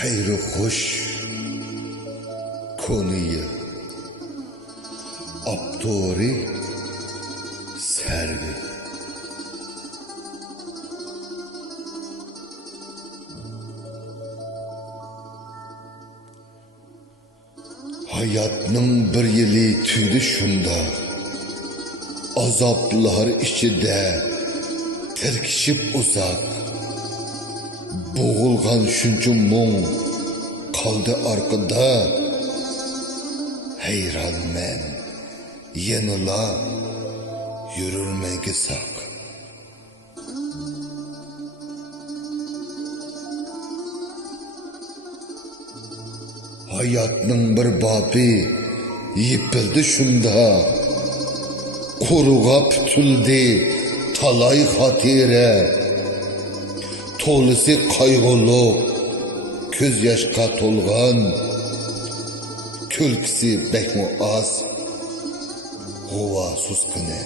Xeyri hoş konuyu Abdori Servi. Hayatның bir yılı tüydü şunda, azaplar içinde terkişip uzak, boğulgan şuncu mum kaldı arkada. Heyran men, yanıla yürülmegi sak. Hayatның bir babı yıpıldı şunda, kuruğa pütüldü talay hatire, tolusu kaygılı köz yaşka tolgan, külkisi bekmo az, hova suskını.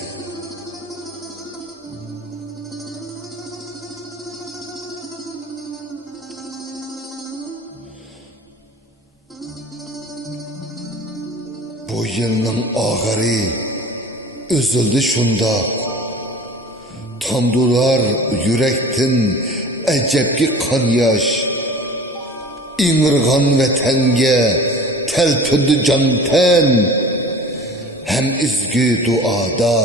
Bu yılның ağırı üzüldü şunda, tandular yürektin ecepki kan yaş, İngirgan vatenge telpindi can ten, hem izgü duada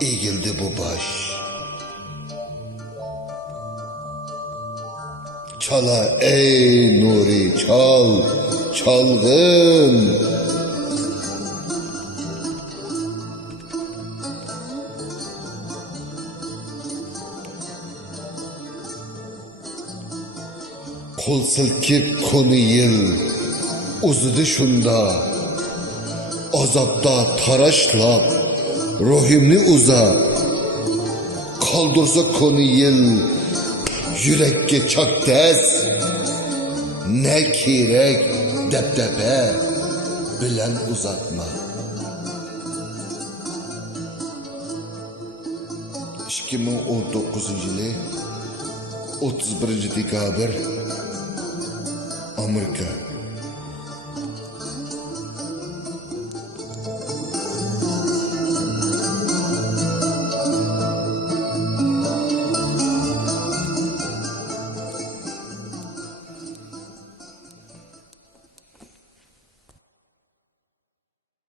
eğildi bu baş. Çala ey Nuri çal, çalgın. Kol silkip konu yıl uzudu şunda, azapta taraşlap ruhimni uza, kaldırsa konu yıl yürekke çak tez, ne kirek deptepe bilen uzatma. 2019 yılı 31 dekabr Amerika.